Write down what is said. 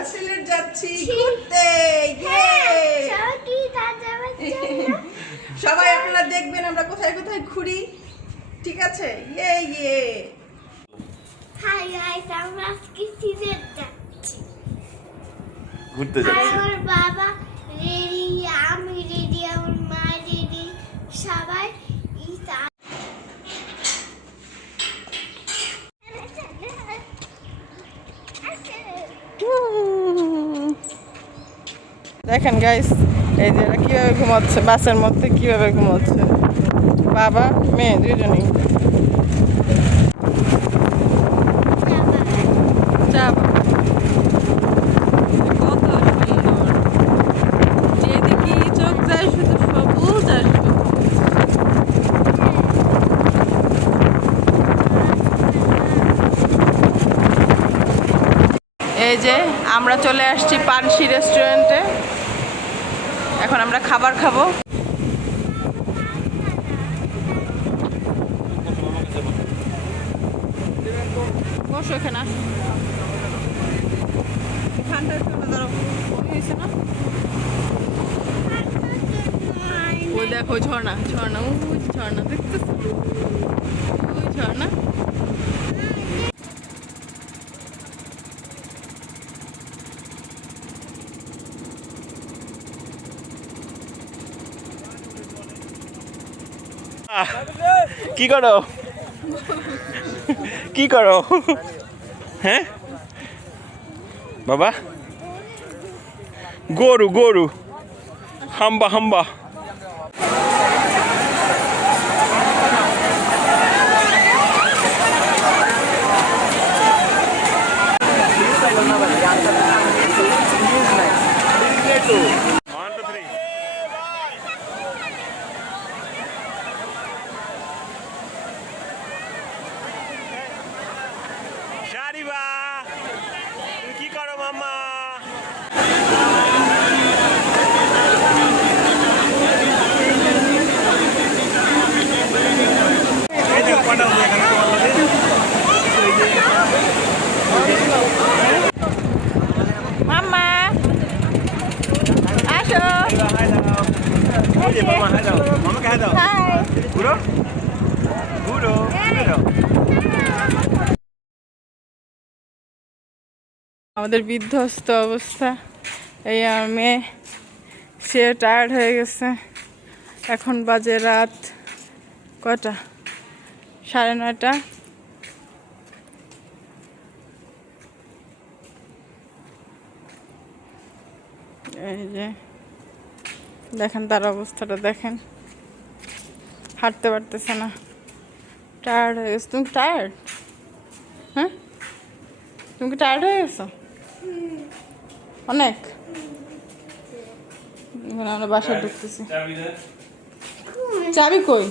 আমরা সিলেট যাচ্ছি ঘুরতে। সবাই আপনারা দেখবেন আমরা কোথায় কোথায় ঘুরি, ঠিক আছে? ইয়ে ইয়ে। হাই গাইস, আমরা আজকে সিলেট যাচ্ছি। ঘুরতে যাচ্ছি। আমার বাবা রেডি, আমি রেডি, আমার মা রেডি, সবাই দেখেন গাইস, এই যে এরা কিভাবে ঘুমাচ্ছে, বাসের মধ্যে কিভাবে ঘুমাচ্ছে, বাবা মেয়ে দুজনেই। কত সুন্দর, যেদিকে চোখ যায় শুধু সবুজ আর এই যে আমরা চলে আসছি পানসি রেস্টুরেন্টে। এখন আমরা খাবার খাবো। বসো এখানে, আসো। ওই দেখো ঝর্ণা, ঝর্ণা, ওই ঝর্ণা দেখতেছো, ওই ঝর্ণা। কি করো, কি করো? হ্যাঁ বাবা, গরু গরু, হাম্বা হাম্বা। কি করো মামা? মাম্মা আসো। মামা হাই দাও, মামাকে হাই দাও। ঘুরো ঘুরো ঘুরো। আমাদের বিধ্বস্ত অবস্থা, এই আমার মেয়ে, সে টায়ার্ড হয়ে গেছে। এখন বাজে রাত কটা, 9:30। এই যে দেখেন তার অবস্থাটা, দেখেন হাঁটতে পারতেছে না, টায়ার্ড হয়ে গেছে। তুমি টায়ার্ড? হ্যাঁ, তুমি কি টায়ার্ড হয়ে গেছো অনেক? এখন আমরা বাসায় ঢুকতেছি। চাবি কই?